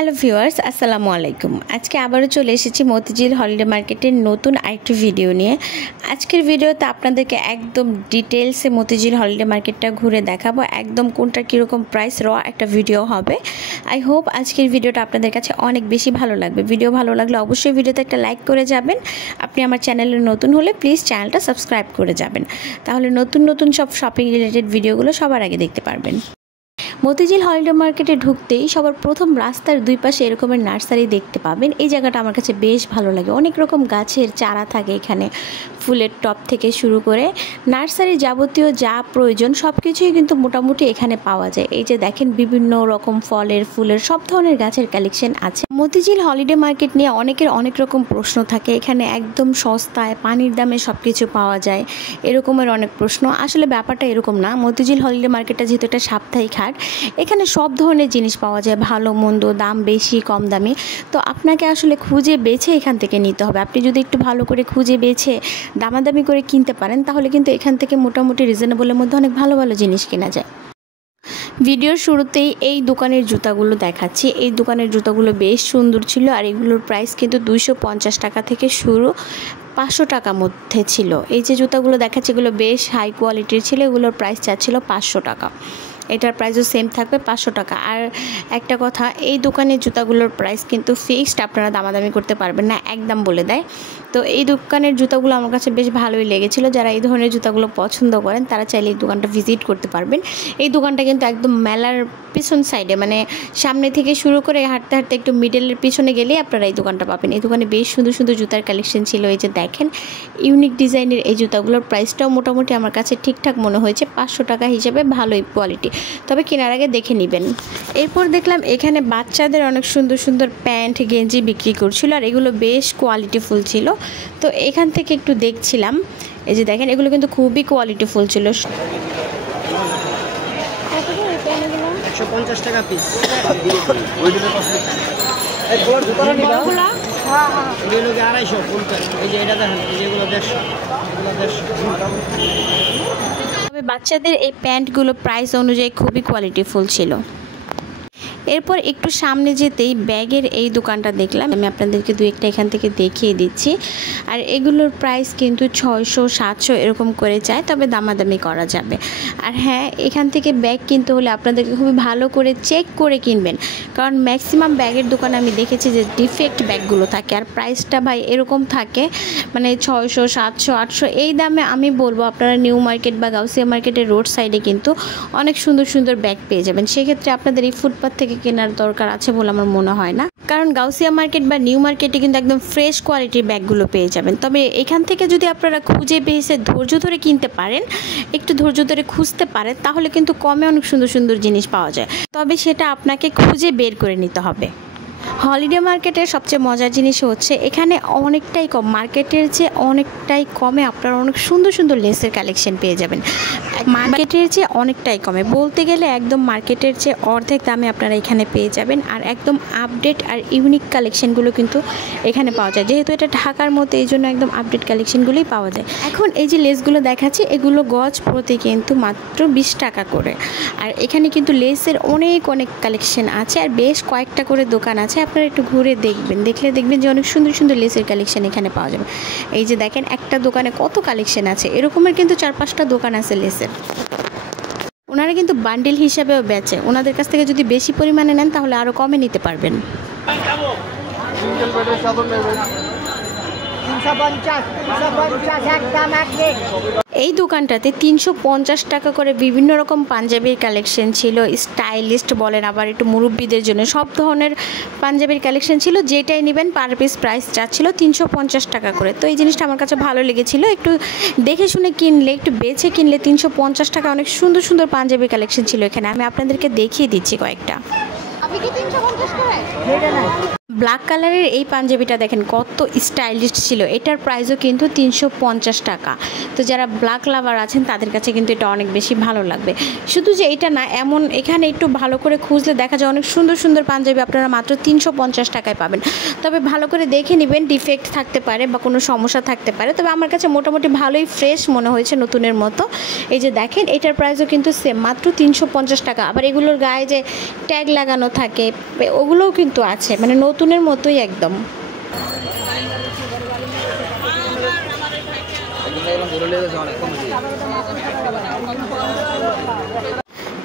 Hello viewers, আসসালামু আলাইকুম। আজকে আবারও চলে এসেছি মতিঝিল হলিডে মার্কেটের নতুন আরেকটি ভিডিও নিয়ে। আজকের ভিডিওতে আপনাদেরকে একদম ডিটেলসে মতিঝিল হলিডে মার্কেটটা ঘুরে দেখাবো, একদম কোনটা কীরকম প্রাইস একটা ভিডিও হবে। আই হোপ আজকের ভিডিওটা আপনাদের কাছে অনেক বেশি ভালো লাগবে। ভিডিও ভালো লাগলে অবশ্যই ভিডিওতে একটা লাইক করে যাবেন। আপনি আমার চ্যানেলে নতুন হলে প্লিজ চ্যানেলটা সাবস্ক্রাইব করে যাবেন, তাহলে নতুন নতুন সব শপিং রিলেটেড ভিডিওগুলো সবার আগে দেখতে পারবেন। মতিঝিল হলিডে মার্কেটে ঢুকতেই সবার প্রথম রাস্তার দুই পাশে এরকমের নার্সারি দেখতে পাবেন। এই জায়গাটা আমার কাছে বেশ ভালো লাগে। অনেক রকম গাছের চারা থাকে এখানে, ফুলের টব থেকে শুরু করে নার্সারি যাবতীয় যা প্রয়োজন সব কিছুই কিন্তু মোটামুটি এখানে পাওয়া যায়। এই যে দেখেন, বিভিন্ন রকম ফলের, ফুলের, সব ধরনের গাছের কালেকশন আছে। মতিঝিল হলিডে মার্কেট নিয়ে অনেকের অনেক রকম প্রশ্ন থাকে। এখানে একদম সস্তায় পানির দামে সব কিছু পাওয়া যায়, এরকমের অনেক প্রশ্ন। আসলে ব্যাপারটা এরকম না। মতিঝিল হলিডে মার্কেটটা যেহেতু একটা সাপ্তাহিক হাট, এখানে সব ধরনের জিনিস পাওয়া যায়, ভালো মন্দ, দাম বেশি কম দামি। তো আপনাকে আসলে খুঁজে বেছে এখান থেকে নিতে হবে। আপনি যদি একটু ভালো করে খুঁজে বেছে দামাদামি করে কিনতে পারেন, তাহলে কিন্তু এখান থেকে মোটামুটি রিজনেবলের মধ্যে অনেক ভালো ভালো জিনিস কেনা যায়। ভিডিওর শুরুতেই এই দোকানের জুতাগুলো দেখাচ্ছি। এই দোকানের জুতাগুলো বেশ সুন্দর ছিল, আর এগুলোর প্রাইস কিন্তু 250 টাকা থেকে শুরু, 500 টাকার মধ্যে ছিল। এই যে জুতাগুলো দেখাচ্ছি, এগুলো বেশ হাই কোয়ালিটির ছিল। এগুলোর প্রাইস চাচ্ছিল 500 টাকা। এটার প্রাইসও সেম থাকবে, 500 টাকা। আর একটা কথা, এই দোকানের জুতাগুলোর প্রাইস কিন্তু ফিক্সড, আপনারা দামাদামি করতে পারবেন না, একদম বলে দেয়। তো এই দোকানের জুতাগুলো আমার কাছে বেশ ভালোই লেগেছিলো। যারা এই ধরনের জুতাগুলো পছন্দ করেন তারা চাইলে এই দোকানটা ভিজিট করতে পারবেন। এই দোকানটা কিন্তু একদম মেলার পিছন সাইডে, মানে সামনে থেকে শুরু করে হাঁটতে হাঁটতে একটু মিডলের পিছনে গেলেই আপনারা এই দোকানটা পাবেন। এই দোকানে বেশ সুন্দর সুন্দর জুতার কালেকশন ছিল। এই যে দেখেন, ইউনিক ডিজাইনের এই জুতাগুলোর প্রাইসটাও মোটামুটি আমার কাছে ঠিকঠাক মনে হয়েছে, 500 টাকা হিসেবে ভালোই কোয়ালিটি, তবে কেনার আগে দেখে নেবেন। এরপর দেখলাম এখানে বাচ্চাদের অনেক সুন্দর সুন্দর প্যান্ট, গেঞ্জি বিক্রি করছিল, আর এগুলো বেশ কোয়ালিটিফুল ছিল। তো এখান থেকে একটু দেখছিলাম। এই যে দেখেন, এগুলো কিন্তু খুবই কোয়ালিটিফুল ছিল। 150 টাকা পিস। তবে বাচ্চাদের এই প্যান্টগুলো প্রাইস অনুযায়ী খুবই কোয়ালিটিফুল ছিল। এরপর একটু সামনে যেতেই ব্যাগের এই দোকানটা দেখলাম। আমি আপনাদেরকে দু একটা এখান থেকে দেখিয়ে দিচ্ছি। আর এগুলোর প্রাইস কিন্তু 600, 700 এরকম করে চায়, তবে দামাদামি করা যাবে। আর হ্যাঁ, এখান থেকে ব্যাগ কিনতে হলে আপনাদেরকে খুবই ভালো করে চেক করে কিনবেন, কারণ ম্যাক্সিমাম ব্যাগের দোকানে আমি দেখেছি যে ডিফেক্ট ব্যাগগুলো থাকে, আর প্রাইসটা ভাই এরকম থাকে, মানে 600, 700, 800 এই দামে। আমি বলবো আপনারা নিউ মার্কেট বা গাউসিয়া মার্কেটের রোড সাইডে কিন্তু অনেক সুন্দর সুন্দর ব্যাগ পেয়ে যাবেন। সেক্ষেত্রে আপনাদের এই ফুটপাথ থেকে কেনার দরকার আছে বলে আমার মনে হয় না, কারণ গাউসিয়া মার্কেট বা নিউ মার্কেটে কিন্তু একদম ফ্রেশ কোয়ালিটির ব্যাগগুলো পেয়ে যাবেন। তবে এখান থেকে যদি আপনারা খুঁজে পেয়েছে ধৈর্য ধরে কিনতে পারেন, একটু ধৈর্য ধরে খুঁজতে পারেন, তাহলে কিন্তু কমে অনেক সুন্দর সুন্দর জিনিস পাওয়া যায়। তবে সেটা আপনাকে খুঁজে বের করে নিতে হবে। হলিডে মার্কেটের সবচেয়ে মজার জিনিস হচ্ছে এখানে অনেকটাই কম, মার্কেটের চেয়ে অনেকটাই কমে আপনারা অনেক সুন্দর সুন্দর লেসের কালেকশন পেয়ে যাবেন। মার্কেটের চেয়ে অনেকটাই কমে, বলতে গেলে একদম মার্কেটের চেয়ে অর্ধেক দামে আপনারা এখানে পেয়ে যাবেন। আর একদম আপডেট আর ইউনিক কালেকশনগুলো কিন্তু এখানে পাওয়া যায়। যেহেতু এটা ঢাকার মধ্যে, এই জন্য একদম আপডেট কালেকশনগুলোই পাওয়া যায়। এখন এই যে লেসগুলো দেখাচ্ছি, এগুলো গজ প্রতি কিন্তু মাত্র 20 টাকা করে। আর এখানে কিন্তু লেসের অনেক অনেক কালেকশন আছে, আর বেশ কয়েকটা করে দোকান আছে। আপনারা একটু ঘুরে দেখবেন, দেখলে দেখবেন যে অনেক সুন্দর সুন্দর লেসের কালেকশন এখানে পাওয়া যাবে। এই যে দেখেন, একটা দোকানে কত কালেকশন আছে, এরকমের কিন্তু 4-5টা দোকান আছে লেসের। ওনারা কিন্তু বান্ডিল হিসাবেও বেচে। ওনাদের কাছ থেকে যদি বেশি পরিমাণে নেন তাহলে আরও কমে নিতে পারবেন। এই দোকানটাতে 350 টাকা করে বিভিন্ন রকম পাঞ্জাবির কালেকশন ছিল। স্টাইলিস্ট বলেন, আবার একটু মুরব্বীদের জন্য সব ধরনের পাঞ্জাবির কালেকশন ছিল। যেটাই নেবেন পার পিস প্রাইস চাচ্ছিল 350 টাকা করে। তো এই জিনিসটা আমার কাছে ভালো লেগেছিল। একটু দেখে শুনে কিনলে, একটু বেছে কিনলে 350 টাকা অনেক সুন্দর সুন্দর পাঞ্জাবির কালেকশন ছিল এখানে। আমি আপনাদেরকে দেখিয়ে দিচ্ছি কয়েকটা। ব্ল্যাক কালারের এই পাঞ্জাবিটা দেখেন কত স্টাইলিশ ছিল। এটার প্রাইসও কিন্তু 350 টাকা। তো যারা ব্ল্যাক লাভার আছেন তাদের কাছে কিন্তু এটা অনেক বেশি ভালো লাগবে। শুধু যে এটা না, এমন এখানে একটু ভালো করে খুঁজলে দেখা যায় অনেক সুন্দর সুন্দর পাঞ্জাবি আপনারা মাত্র 350 টাকায় পাবেন। তবে ভালো করে দেখে নেবেন, ডিফেক্ট থাকতে পারে বা কোনো সমস্যা থাকতে পারে। তবে আমার কাছে মোটামুটি ভালোই ফ্রেশ মনে হয়েছে, নতুনের মতো। এই যে দেখেন এটার প্রাইসও কিন্তু সেম, মাত্র 350 টাকা। আবার এগুলোর গায়ে যে ট্যাগ লাগানো থাকে ওগুলোও কিন্তু আছে, মানে নতুনের মতোই একদম।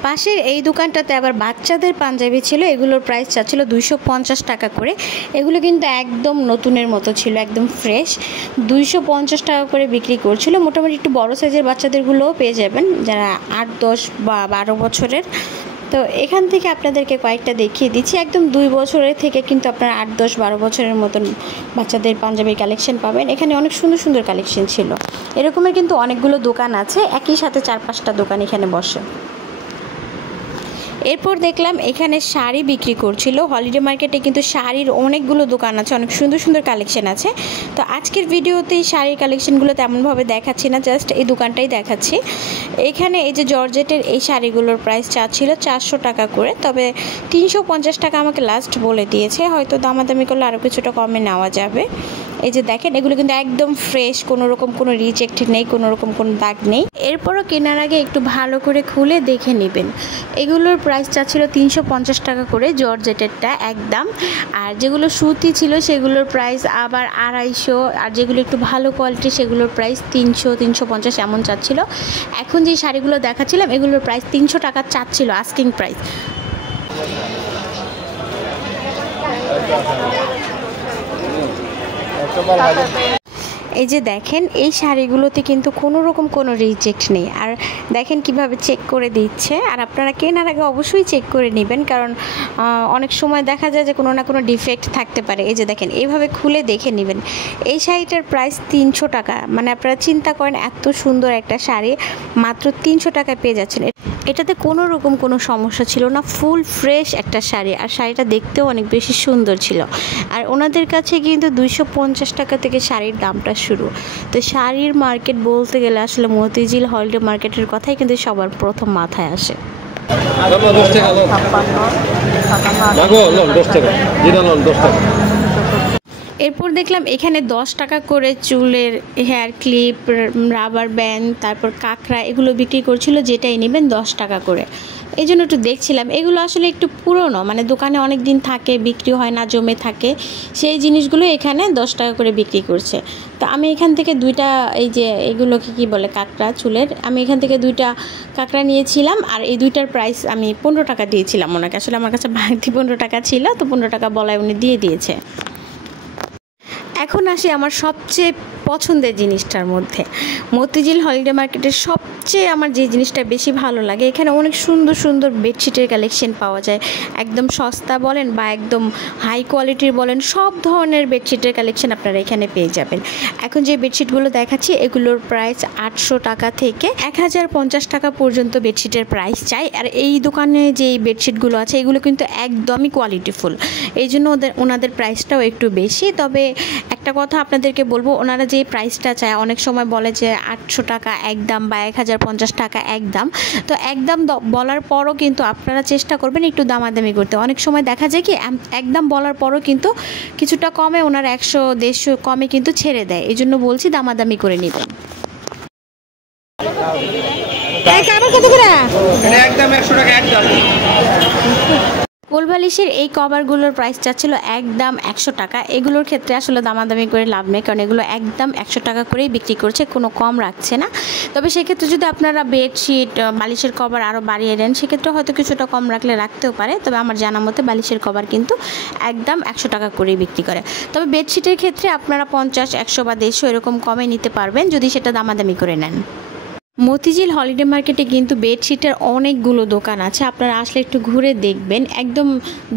পাশের এই দোকানটাতে আবার বাচ্চাদের পাঞ্জাবি ছিল, এগুলোর প্রাইস চাচ্ছিল 250 টাকা করে। এগুলো কিন্তু একদম নতুনের মতো ছিল, একদম ফ্রেশ। 250 টাকা করে বিক্রি করছিল। মোটামুটি একটু বড় সাইজের বাচ্চাদেরগুলোও পেয়ে যাবেন, যারা 8, 10 বা 12 বছরের। তো এখান থেকে আপনাদেরকে কয়েকটা দেখিয়ে দিচ্ছি। একদম 2 বছরের থেকে কিন্তু আপনারা 8, 10, 12 বছরের মতন বাচ্চাদের পাঞ্জাবির কালেকশন পাবেন। এখানে অনেক সুন্দর সুন্দর কালেকশন ছিল। এরকমের কিন্তু অনেকগুলো দোকান আছে, একই সাথে 4-5টা দোকান এখানে বসে। এরপর দেখলাম এখানে শাড়ি বিক্রি করছিল। হলিডে মার্কেটে কিন্তু শাড়ির অনেকগুলো দোকান আছে, অনেক সুন্দর সুন্দর কালেকশন আছে। তো আজকের ভিডিওতেই শাড়ির কালেকশনগুলো তেমনভাবে দেখাচ্ছি না, জাস্ট এই দোকানটাই দেখাচ্ছি। এখানে এই যে জর্জেটের এই শাড়িগুলোর প্রাইস চাচ্ছিল 400 টাকা করে, তবে 350 টাকা আমাকে লাস্ট বলে দিয়েছে। হয়তো দামাদামি করলে আরও কিছুটা কমে নেওয়া যাবে। এই যে দেখেন এগুলো কিন্তু একদম ফ্রেশ, কোনো রকম কোনো রিজেক্ট নেই, কোনো রকম কোনো দাগ নেই। এরপরও কেনার আগে একটু ভালো করে খুলে দেখে নেবেন। এগুলোর প্রাইস চাচ্ছিল 350 টাকা করে, জর্জেটেরটা একদম। আর যেগুলো সুতি ছিল সেগুলোর প্রাইস আবার 250, আর যেগুলো একটু ভালো কোয়ালিটি সেগুলোর প্রাইস 300, 350 এমন চাচ্ছিল। এখন যে শাড়িগুলো দেখাচ্ছিলাম এগুলোর প্রাইস 300 টাকা চাচ্ছিল, আস্কিং প্রাইস। এই যে দেখেন এই শাড়িগুলোতে কিন্তু কোনো রকম কোনো রিজেক্ট নেই। আর দেখেন কিভাবে চেক করে দিচ্ছে। আর আপনারা কেনার আগে অবশ্যই চেক করে নেবেন, কারণ অনেক সময় দেখা যায় যে কোনো না কোনো ডিফেক্ট থাকতে পারে। এই যে দেখেন এইভাবে খুলে দেখে নেবেন। এই শাড়িটার প্রাইস 300 টাকা। মানে আপনারা চিন্তা করেন এত সুন্দর একটা শাড়ি মাত্র 300 টাকায় পেয়ে যাচ্ছেন। এটাতে কোনো রকম কোনো সমস্যা ছিল না, ফুল ফ্রেশ একটা শাড়ি। আর শাড়িটা দেখতেও অনেক বেশি সুন্দর ছিল। আর ওনাদের কাছে কিন্তু 250 টাকা থেকে শাড়ির দামটা শুরু। তো শাড়ির মার্কেট বলতে গেলে আসলে মতিঝিল হলিডে মার্কেটের কথাই কিন্তু সবার প্রথম মাথায় আসে। এরপর দেখলাম এখানে 10 টাকা করে চুলের হেয়ার ক্লিপ, রাবার ব্যান্ড, তারপর কাঁকড়া এগুলো বিক্রি করছিল। যেটাই নেবেন 10 টাকা করে। এই জন্য একটু দেখছিলাম। এগুলো আসলে একটু পুরনো, মানে দোকানে অনেক দিন থাকে, বিক্রি হয় না, জমে থাকে। সেই জিনিসগুলো এখানে 10 টাকা করে বিক্রি করছে। তো আমি এখান থেকে 2টা, এই যে এগুলোকে কি বলে, কাঁকড়া চুলের, আমি এখান থেকে 2টা কাঁকড়া নিয়েছিলাম। আর এই 2টার প্রাইস আমি 15 টাকা দিয়েছিলাম ওনাকে। আসলে আমার কাছে বাড়তি 15 টাকা ছিল, তো 15 টাকা বলায় উনি দিয়ে দিয়েছে। এখন আসি আমার সবচেয়ে পছন্দের জিনিসটার মধ্যে। মতিঝিল হলিডে মার্কেটের সবচেয়ে আমার যে জিনিসটা বেশি ভালো লাগে, এখানে অনেক সুন্দর সুন্দর বেডশিটের কালেকশন পাওয়া যায়। একদম সস্তা বলেন বা একদম হাই কোয়ালিটির বলেন, সব ধরনের বেডশিটের কালেকশন আপনারা এখানে পেয়ে যাবেন। এখন যে বেডশিটগুলো দেখাচ্ছি এগুলোর প্রাইস 800 টাকা থেকে 1050 টাকা পর্যন্ত বেডশিটের প্রাইস চাই। আর এই দোকানে যে বেডশিটগুলো আছে এগুলো কিন্তু একদমই কোয়ালিটিফুল, এই জন্য ওনাদের প্রাইসটাও একটু বেশি। তবে একটা কথা আপনাদেরকে বলবো, ওনারা যে প্রাইসটা চায় অনেক সময় বলে যে 800 টাকা একদম বা 1050 টাকা একদম। তো একদম বলার পরও কিন্তু আপনারা চেষ্টা করবেন একটু দামাদামি করতে। অনেক সময় দেখা যায় কি একদম বলার পরও কিন্তু কিছুটা কমে, ওনারা 100-150 কমে কিন্তু ছেড়ে দেয়। এই জন্য বলছি দামাদামি করে নেবেন। একদম 100 টাকা একদম। কোলবালিশের এই কভারগুলোর প্রাইস চাচ্ছিল একদম 100 টাকা। এগুলোর ক্ষেত্রে আসলে দামাদামি করে লাভ নেই, কারণ এগুলো একদম 100 টাকা করেই বিক্রি করছে, কোনো কম রাখছে না। তবে সেক্ষেত্রে যদি আপনারা বেডশিট, বালিশের কভার আরও বাড়িয়ে দেন, সেক্ষেত্রে হয়তো কিছুটা কম রাখলে রাখতেও পারে। তবে আমার জানা মতে বালিশের কভার কিন্তু একদম 100 টাকা করেই বিক্রি করে। তবে বেডশিটের ক্ষেত্রে আপনারা 50, 100 বা 150 এরকম কমে নিতে পারবেন যদি সেটা দামাদামি করে নেন। মতিঝিল হলিডে মার্কেটে কিন্তু বেডশিটের অনেকগুলো দোকান আছে, আপনারা আসলে একটু ঘুরে দেখবেন। একদম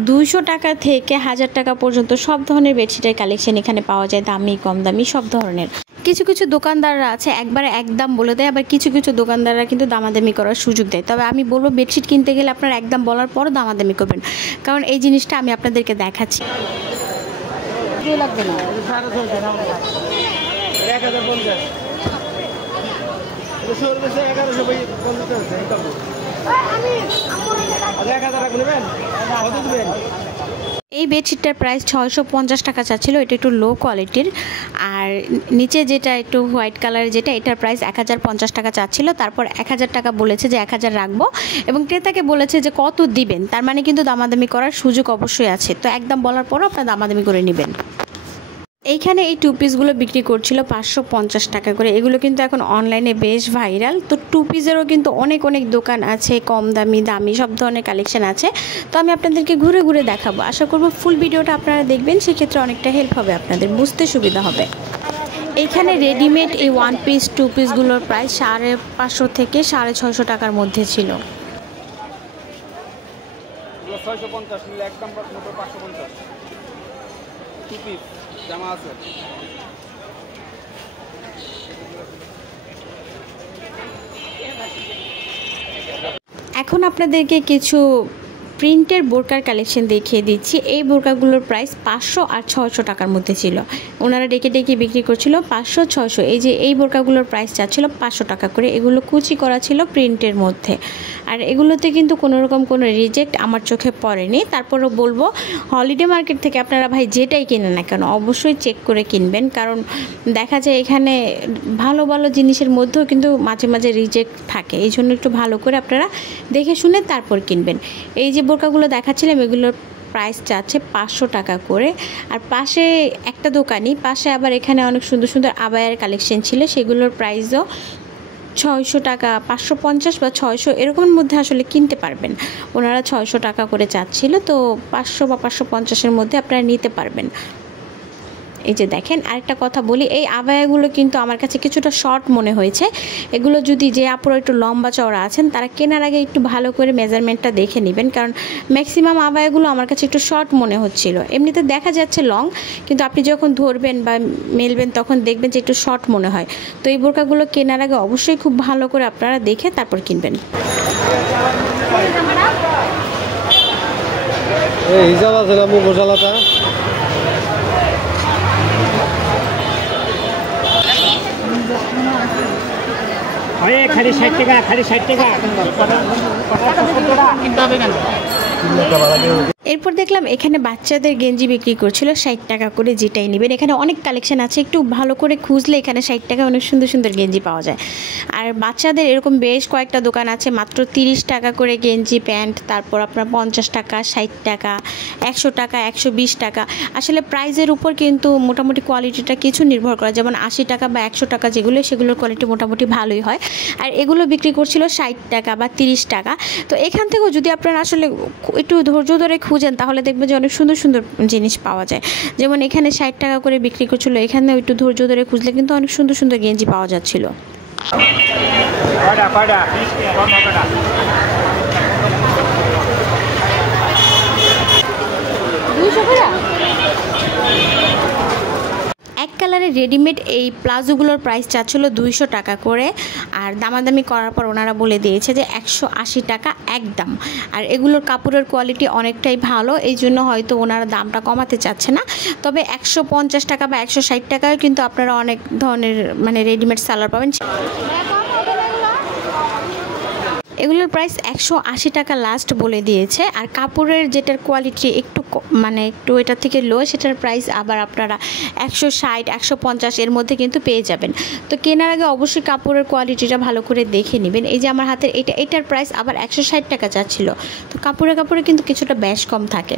200 টাকা থেকে 1000 টাকা পর্যন্ত সব ধরনের বেডশিটের কালেকশন এখানে পাওয়া যায়, দামি কম দামি সব ধরনের। কিছু কিছু দোকানদাররা আছে একবারে একদম বলে দেয়, আবার কিছু কিছু দোকানদাররা কিন্তু দামাদামি করার সুযোগ দেয়। তবে আমি বলবো বেডশিট কিনতে গেলে আপনারা একদম বলার পরও দামাদামি করবেন, কারণ এই জিনিসটা আমি আপনাদেরকে দেখাচ্ছি। লাগবে না 1150 এই বেডশিটটার প্রাইস 650 টাকা চাচ্ছিল। এটা একটু লো কোয়ালিটির, আর নিচে যেটা একটু হোয়াইট কালারের যেটা, এটার প্রাইস 1050 টাকা চাচ্ছিল। তারপর 1000 টাকা বলেছে যে 1000 রাখবো, এবং ক্রেতাকে বলেছে যে কত দিবেন, তার মানে কিন্তু দামাদামি করার সুযোগ অবশ্যই আছে। তো একদম বলার পরও আপনার দামাদামি করে নেবেন। এইখানে এই টু পিসগুলো বিক্রি করছিল 550 টাকা করে। এগুলো কিন্তু এখন অনলাইনে বেশ ভাইরাল। তো টু পিসেরও কিন্তু অনেক অনেক দোকান আছে, কম দামি দামি সব ধরনের কালেকশন আছে। তো আমি আপনাদেরকে ঘুরে ঘুরে দেখাবো। আশা করব ফুল ভিডিওটা আপনারা দেখবেন, সেক্ষেত্রে অনেকটা হেল্প হবে, আপনাদের বুঝতে সুবিধা হবে। এইখানে রেডিমেড এই ওয়ান পিস টু পিসগুলোর প্রাইস 550 থেকে 650 টাকার মধ্যে ছিল। 650 নিলে একদম 550 টু পিস জামা আছে। এখন আপনাদেরকে কিছু প্রিন্টের বোরকার কালেকশন দেখিয়ে দিচ্ছি। এই বোরকাগুলোর প্রাইস 500 আর 600 টাকার মধ্যে ছিল। ওনারা ডেকে ডেকে বিক্রি করছিল 500 600। এই যে এই বোরকাগুলোর প্রাইস চাচ্ছিল 500 টাকা করে। এগুলো কুচি করা ছিল প্রিন্টের মধ্যে, আর এগুলোতে কিন্তু কোনো রকম কোনো রিজেক্ট আমার চোখে পড়েনি। তারপরও বলবো, হলিডে মার্কেট থেকে আপনারা ভাই যেটাই কিনেন না কেন অবশ্যই চেক করে কিনবেন, কারণ দেখা যায় এখানে ভালো ভালো জিনিসের মধ্যেও কিন্তু মাঝে মাঝে রিজেক্ট থাকে। এই জন্য একটু ভালো করে আপনারা দেখে শুনে তারপর কিনবেন। এই যে বোরকাগুলো দেখাচ্ছিলাম, এগুলোর প্রাইস চাচ্ছে 500 টাকা করে। আর পাশে একটা দোকানই, পাশে আবার এখানে অনেক সুন্দর সুন্দর আবায়ার কালেকশন ছিল, সেগুলোর প্রাইসও 600 টাকা, 550 বা 600 এরকমের মধ্যে আসলে কিনতে পারবেন। ওনারা 600 টাকা করে চাচ্ছিল, তো 500 বা 550-এর মধ্যে আপনারা নিতে পারবেন। এই যে দেখেন, আরেকটা কথা বলি, এই আবায়াগুলো কিন্তু আমার কাছে কিছুটা শর্ট মনে হয়েছে। এগুলো যদি যে আপুরা একটু লম্বা চওড়া আছেন, তারা কেনার আগে একটু ভালো করে মেজারমেন্টটা দেখে নেবেন, কারণ ম্যাক্সিমাম আবায়াগুলো আমার কাছে একটু শর্ট মনে হচ্ছিল। এমনিতে দেখা যাচ্ছে লং, কিন্তু আপনি যখন ধরবেন বা মেলবেন তখন দেখবেন যে একটু শর্ট মনে হয়। তো এই বোরকাগুলো কেনার আগে অবশ্যই খুব ভালো করে আপনারা দেখে তারপর কিনবেন। এই হিসাব আছে না মুগোশালাটা? খালি 60 টাকা, খালি 60 টাকা কিনতে হবে কেন? এরপর দেখলাম এখানে বাচ্চাদের গেঞ্জি বিক্রি করছিল 60 টাকা করে, যেটাই নেবেন। এখানে অনেক কালেকশন আছে, একটু ভালো করে খুঁজলে এখানে 60 টাকা অনেক সুন্দর সুন্দর গেঞ্জি পাওয়া যায়। আর বাচ্চাদের এরকম বেশ কয়েকটা দোকান আছে, মাত্র 30 টাকা করে গেঞ্জি প্যান্ট, তারপর আপনার 50 টাকা, 60 টাকা, 100 টাকা, 120 টাকা। আসলে প্রাইজের উপর কিন্তু মোটামুটি কোয়ালিটিটা কিছু নির্ভর করে, যেমন 80 টাকা বা 100 টাকা যেগুলো, সেগুলোর কোয়ালিটি মোটামুটি ভালোই হয়। আর এগুলো বিক্রি করছিল 60 টাকা বা 30 টাকা। তো এখান থেকেও যদি আপনারা আসলে একটু ধৈর্য ধরে খুঁজেন, তাহলে দেখবেন যে অনেক সুন্দর সুন্দর জিনিস পাওয়া যায়। যেমন এখানে 60 টাকা করে বিক্রি করছিল, এখানেও একটু ধৈর্য ধরে খুঁজলে কিন্তু অনেক সুন্দর সুন্দর গেঞ্জি পাওয়া যাচ্ছিল। এক কালারের রেডিমেড এই প্লাজোগুলোর প্রাইস চাচ্ছিল 200 টাকা করে, আর দামাদামি করার পর ওনারা বলে দিয়েছে যে 180 টাকা একদম। আর এগুলোর কাপড়ের কোয়ালিটি অনেকটাই ভালো, এই জন্য হয়তো ওনারা দামটা কমাতে চাচ্ছে না। তবে 150 টাকা বা 160 টাকায় কিন্তু আপনারা অনেক ধরনের মানে রেডিমেড সালোয়ার পাবেন। এগুলোর প্রাইস 180 টাকা লাস্ট বলে দিয়েছে। আর কাপড়ের যেটার কোয়ালিটি একটু মানে একটু এটার থেকে লো, সেটার প্রাইস আবার আপনারা 160 150 এর মধ্যে কিন্তু পেয়ে যাবেন। তো কেনার আগে অবশ্যই কাপড়ের কোয়ালিটিটা ভালো করে দেখে নেবেন। এই যে আমার হাতের এটার প্রাইস আবার 160 টাকা যাচ্ছিল। তো কাপড়ে কিন্তু কিছুটা বেশ কম থাকে।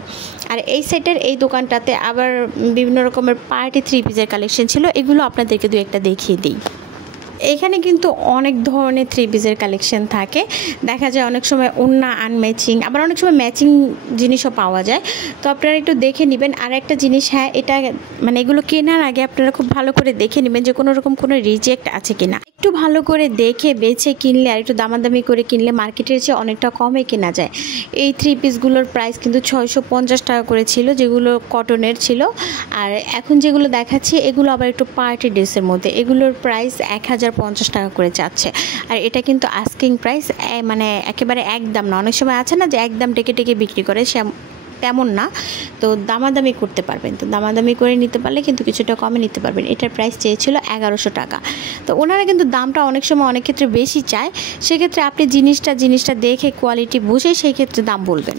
আর এই সেটের এই দোকানটাতে আবার বিভিন্ন রকমের পার্টি 3 পিসের কালেকশন ছিল, এগুলো আপনাদেরকে দু একটা দেখিয়ে দিই। এখানে কিন্তু অনেক ধরনের 3 পিসের কালেকশন থাকে। দেখা যায় অনেক সময় ওড়না আনম্যাচিং, আবার অনেক সময় ম্যাচিং জিনিসও পাওয়া যায়। তো আপনারা একটু দেখে নেবেন। আর একটা জিনিস, হ্যাঁ, এটা মানে এগুলো কেনার আগে আপনারা খুব ভালো করে দেখে নেবেন যে কোনো রকম কোনো রিজেক্ট আছে কিনা। একটু ভালো করে দেখে বেছে কিনলে আর একটু দামাদামি করে কিনলে মার্কেটের চেয়ে অনেকটা কমে কেনা যায়। এই 3 পিসগুলোর প্রাইস কিন্তু 650 টাকা করে ছিল, যেগুলো কটনের ছিল। আর এখন যেগুলো দেখাচ্ছি এগুলো আবার একটু পার্টি ড্রেসের মধ্যে, এগুলোর প্রাইস 1050 টাকা করে যাচ্ছে। আর এটা কিন্তু আস্কিং প্রাইস, মানে একেবারে একদম না। অনেক সময় আছে না যে একদম ডেকে ডেকে বিক্রি করে, তেমন না, তো দামাদামি করতে পারবেন। তো দামাদামি করে নিতে পারলে কিন্তু কিছুটা কমে নিতে পারবেন। এটার প্রাইস চেয়েছিল 1100 টাকা। তো ওনারা কিন্তু দামটা অনেক সময় অনেক ক্ষেত্রে বেশি চায়, সেক্ষেত্রে আপনি জিনিসটা দেখে কোয়ালিটি বুঝে সেই ক্ষেত্রে দাম বলবেন।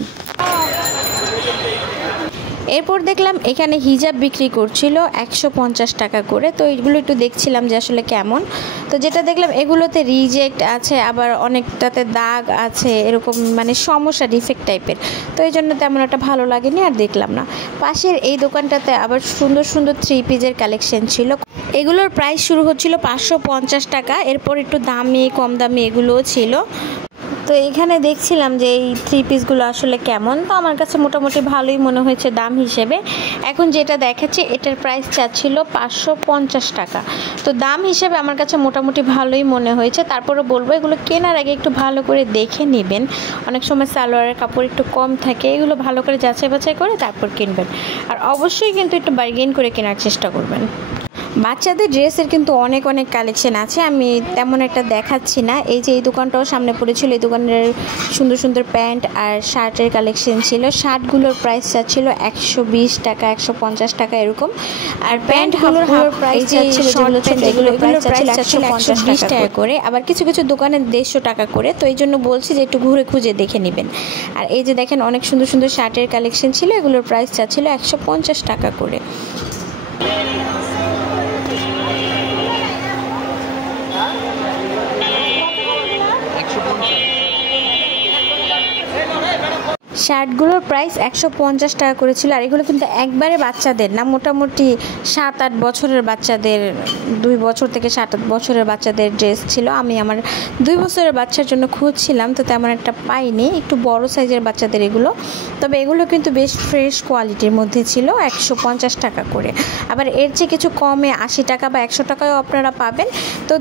এরপর দেখলাম এখানে হিজাব বিক্রি করছিল 150 টাকা করে। তো এইগুলো একটু দেখছিলাম যে আসলে কেমন। তো যেটা দেখলাম এগুলোতে রিজেক্ট আছে, আবার অনেকটাতে দাগ আছে, এরকম মানে সমস্যা ডিফেক্ট টাইপের। তো এই জন্য তেমন একটা ভালো লাগেনি আর দেখলাম না। পাশের এই দোকানটাতে আবার সুন্দর সুন্দর 3 পিসের কালেকশন ছিল। এগুলোর প্রাইস শুরু হচ্ছিল 550 টাকা, এরপর একটু দামি কম দামি এগুলোও ছিল। তো এখানে দেখছিলাম যে এই 3 পিসগুলো আসলে কেমন। তো আমার কাছে মোটামুটি ভালোই মনে হয়েছে দাম হিসেবে। এখন যেটা দেখাচ্ছে এটার প্রাইস চাচ্ছিল 550 টাকা। তো দাম হিসেবে আমার কাছে মোটামুটি ভালোই মনে হয়েছে। তারপরে বলবো এগুলো কেনার আগে একটু ভালো করে দেখে নেবেন। অনেক সময় সালোয়ারের কাপড় একটু কম থাকে, এগুলো ভালো করে যাচাই বাছাই করে তারপর কিনবেন। আর অবশ্যই কিন্তু একটু বার্গেন করে কেনার চেষ্টা করবেন। বাচ্চাদের ড্রেসের কিন্তু অনেক কালেকশন আছে, আমি তেমন একটা দেখাচ্ছি না। এই যে এই দোকানটাও সামনে পড়েছিল, এই দোকানের সুন্দর সুন্দর প্যান্ট আর শার্টের কালেকশন ছিল। শার্টগুলোর প্রাইস চাচ্ছিল 120 টাকা 150 টাকা এরকম। আর প্যান্টগুলোর প্রাইস চাচ্ছিল এগুলোর প্রাইস চাচ্ছিল 120 টাকা করে। আবার কিছু কিছু দোকানে 150 টাকা করে। তো এই জন্য বলছি যে একটু ঘুরে খুঁজে দেখে নেবেন। আর এই যে দেখেন অনেক সুন্দর সুন্দর শার্টের কালেকশন ছিল, এগুলোর প্রাইস চাচ্ছিল 150 টাকা করে। শার্টগুলোর প্রাইস 150 টাকা করেছিল। আর এগুলো কিন্তু একবারে বাচ্চাদের না, মোটামুটি 7-8 বছরের বাচ্চাদের, 2 বছর থেকে 7-8 বছরের বাচ্চাদের ড্রেস ছিল। আমি আমার 2 বছরের বাচ্চার জন্য খুঁজছিলাম, তো তেমন একটা পাইনি, একটু বড় সাইজের বাচ্চাদের এগুলো। তবে এগুলো কিন্তু বেশ ফ্রেশ কোয়ালিটির মধ্যে ছিল, 150 টাকা করে। আবার এর চেয়ে কিছু কমে 80 টাকা বা 100 টাকাও আপনারা পাবেন। তো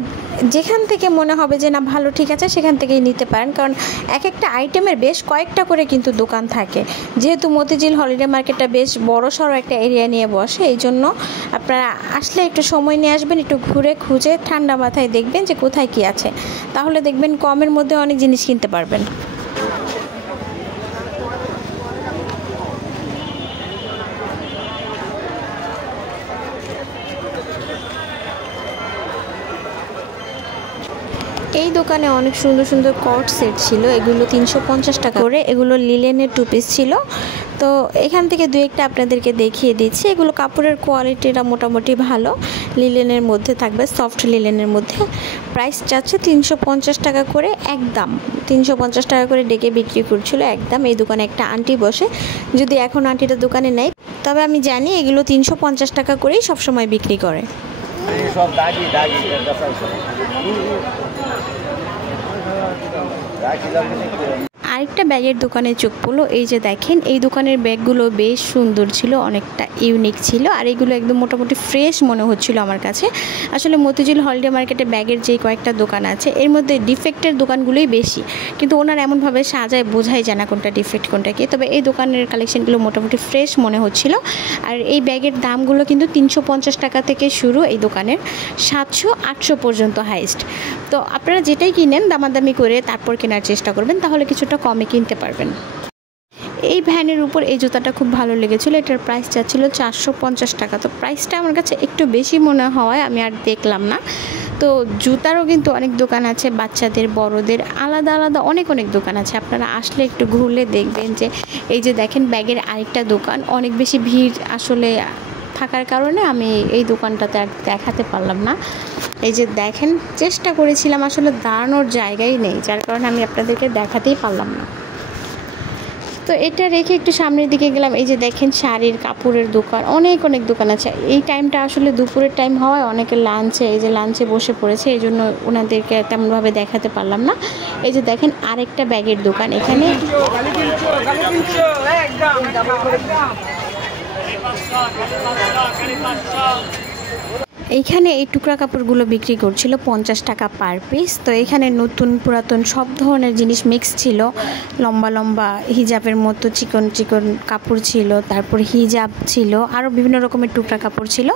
যেখান থেকে মনে হবে যে না ভালো ঠিক আছে সেখান থেকেই নিতে পারেন, কারণ এক একটা আইটেমের বেশ কয়েকটা করে কিন্তু দোকান থাকে। যেহেতু মতিঝিল হলিডে মার্কেটটা বেশ বড় সড়ো একটা এরিয়া নিয়ে বসে, এই জন্য আপনারা আসলে একটু সময় নিয়ে আসবেন, একটু ঘুরে খুঁজে ঠান্ডা মাথায় দেখবেন যে কোথায় কি আছে, তাহলে দেখবেন কমের মধ্যে অনেক জিনিস কিনতে পারবেন। এই দোকানে অনেক সুন্দর সুন্দর কট সেট ছিল, এগুলো 350 টাকা করে। এগুলো লিলেনের 2 পিস ছিল। তো এখান থেকে 2-1টা আপনাদেরকে দেখিয়ে দিচ্ছি। এগুলো কাপড়ের কোয়ালিটিটা মোটামুটি ভালো, লিলেনের মধ্যে থাকবে, সফট লিলেনের মধ্যে। প্রাইস চাচ্ছে 350 টাকা করে, একদম 350 টাকা করে ডেকে বিক্রি করছিল একদম। এই দোকানে একটা আন্টি বসে, যদি এখন আন্টিটা দোকানে নেই, তবে আমি জানি এগুলো 350 টাকা করেই সবসময় বিক্রি করে। আরেকটা ব্যাগের দোকানে চোখ পড়লো। এই যে দেখেন এই দোকানের ব্যাগগুলো বেশ সুন্দর ছিল, অনেকটা ইউনিক ছিল। আর এগুলো একদম মোটামুটি ফ্রেশ মনে হচ্ছিল আমার কাছে। আসলে মতিঝিল হলিডে মার্কেটে ব্যাগের যে কয়েকটা দোকান আছে এর মধ্যে ডিফেক্টের দোকানগুলোই বেশি, কিন্তু ওনারা এমনভাবে সাজায় বোঝাই যায় না কোনটা ডিফেক্ট কোনটা কি। তবে এই দোকানের কালেকশনগুলো মোটামুটি ফ্রেশ মনে হচ্ছিল। আর এই ব্যাগের দামগুলো কিন্তু 350 টাকা থেকে শুরু, এই দোকানের 700-800 পর্যন্ত হাইস্ট। তো আপনারা যেটাই কিনেন দামাদামি করে তারপর কেনার চেষ্টা করবেন, তাহলে কিছুটা কমে কিনতে পারবেন। এই ভ্যানের উপর এই জুতাটা খুব ভালো লেগেছিলো, এটার প্রাইস চাচ্ছিল 450 টাকা। তো প্রাইসটা আমার কাছে একটু বেশি মনে হওয়ায় আমি আর দেখলাম না। তো জুতারও কিন্তু অনেক দোকান আছে, বাচ্চাদের বড়দের আলাদা আলাদা অনেক দোকান আছে। আপনারা আসলে একটু ঘুরলে দেখবেন যে এই যে দেখেন ব্যাগের আরেকটা দোকান, অনেক বেশি ভিড় আসলে থাকার কারণে আমি এই দোকানটাতে আর দেখাতে পারলাম না। এই যে দেখেন চেষ্টা করেছিলাম, আসলে দাঁড়ানোর জায়গাই নেই, যার কারণে আমি আপনাদেরকে দেখাতেই পারলাম না। তো এটা রেখে একটু সামনের দিকে গেলাম। এই যে দেখেন শাড়ির কাপড়ের দোকান, অনেক দোকান আছে। এই টাইমটা আসলে দুপুরের টাইম হওয়ায় অনেকে লাঞ্চে, এই যে লাঞ্চে বসে পড়েছে, এই জন্য ওনাদেরকে তেমনভাবে দেখাতে পারলাম না। এই যে দেখেন আরেকটা ব্যাগের দোকান, এখানে এইখানে এই টুকরা কাপড়গুলো বিক্রি করছিল 50 টাকা পার পিস। তো এখানে নতুন পুরাতন সব ধরনের জিনিস মিক্স ছিল, লম্বা লম্বা হিজাবের মতো চিকন চিকন কাপড় ছিল, তারপর হিজাব ছিল, আরও বিভিন্ন রকমের টুকরা কাপড় ছিল,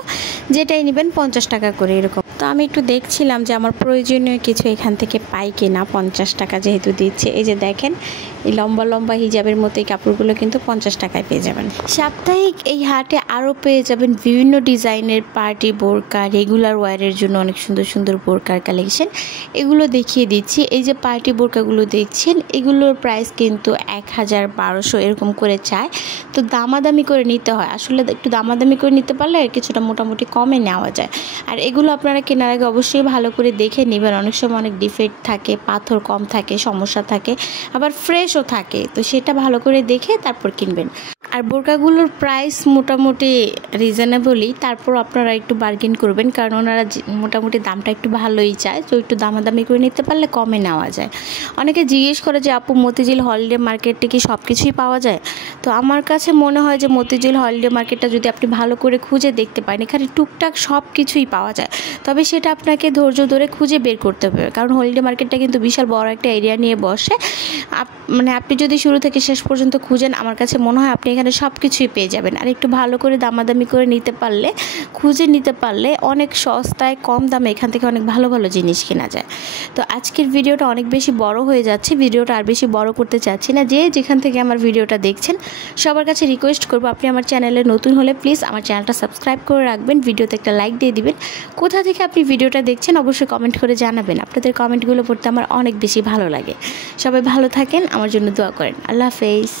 যেটাই নেবেন 50 টাকা করে এরকম। তো আমি একটু দেখছিলাম যে আমার প্রয়োজনীয় কিছু এখান থেকে পাই কিনা, 50 টাকা যেহেতু দিচ্ছে। এই যে দেখেন এই লম্বা লম্বা হিজাবের মতো এই কাপড়গুলো কিন্তু 50 টাকায় পেয়ে যাবেন। সাপ্তাহিক এই হাটে আরও পেয়ে যাবেন বিভিন্ন ডিজাইনের পার্টি বোরকা, রেগুলার ওয়্যারের জন্য অনেক সুন্দর সুন্দর বোরকার কালেকশন, এগুলো দেখিয়ে দিচ্ছি। এই যে পার্টি বোরকাগুলো দেখছেন, এগুলোর প্রাইস কিন্তু 1000-1200 এরকম করে চায়, তো দামাদামি করে নিতে হয়। আসলে একটু দামাদামি করে নিতে পারলে কিছুটা মোটামুটি কমে নেওয়া যায়। আর এগুলো আপনারা কেনার আগে অবশ্যই ভালো করে দেখে নেবেন। অনেক সময় অনেক ডিফেক্ট থাকে, পাথর কম থাকে, সমস্যা থাকে, আবার ফ্রেশও থাকে, তো সেটা ভালো করে দেখে তারপর কিনবেন। আর বোরকাগুলোর প্রাইস মোটামুটি রিজনেবলই, তারপর আপনারা একটু বার্গেন করবেন, কারণ ওনারা মোটামুটি দামটা একটু ভালোই চায়, তো একটু দামাদামি করে নিতে পারলে কমে নেওয়া যায়। অনেকে জিজ্ঞেস করে যে আপু মতিঝিল হলিডে মার্কেটে কি সব কিছুই পাওয়া যায়? তো আমার কাছে মনে হয় যে মতিঝিল হলিডে মার্কেটটা যদি আপনি ভালো করে খুঁজে দেখতে পারেন, এখানে টুকটাক সব কিছুই পাওয়া যায়, তবে সেটা আপনাকে ধৈর্য ধরে খুঁজে বের করতে হবে, কারণ হলিডে মার্কেটটা কিন্তু বিশাল বড় একটা এরিয়া নিয়ে বসে। মানে আপনি যদি শুরু থেকে শেষ পর্যন্ত খুঁজেন, আমার কাছে মনে হয় আপনি এখানে সব কিছুই পেয়ে যাবেন। আর একটু ভালো করে দামাদামি করে নিতে পারলে, খুঁজে নিতে পারলে অনেক সস্তায় কম দামে এখান থেকে অনেক ভালো ভালো জিনিস কেনা যায়। তো আজকের ভিডিওটা অনেক বেশি বড় হয়ে যাচ্ছে, ভিডিওটা আর বেশি বড় করতে চাচ্ছি না। যেখান থেকে আমার ভিডিওটা দেখছেন সবার কাছে রিকোয়েস্ট করব, আপনি আমার চ্যানেলে নতুন হলে প্লিজ আমার চ্যানেলটা সাবস্ক্রাইব করে রাখবেন, ভিডিওতে একটা লাইক দিয়ে দিবেন। কোথা থেকে আপনি ভিডিওটা দেখছেন অবশ্যই কমেন্ট করে জানাবেন, আপনাদের কমেন্টগুলো পড়তে আমার অনেক বেশি ভালো লাগে। সবাই ভালো থাকেন, আমার জন্য দোয়া করেন। আল্লাহ হাফেজ।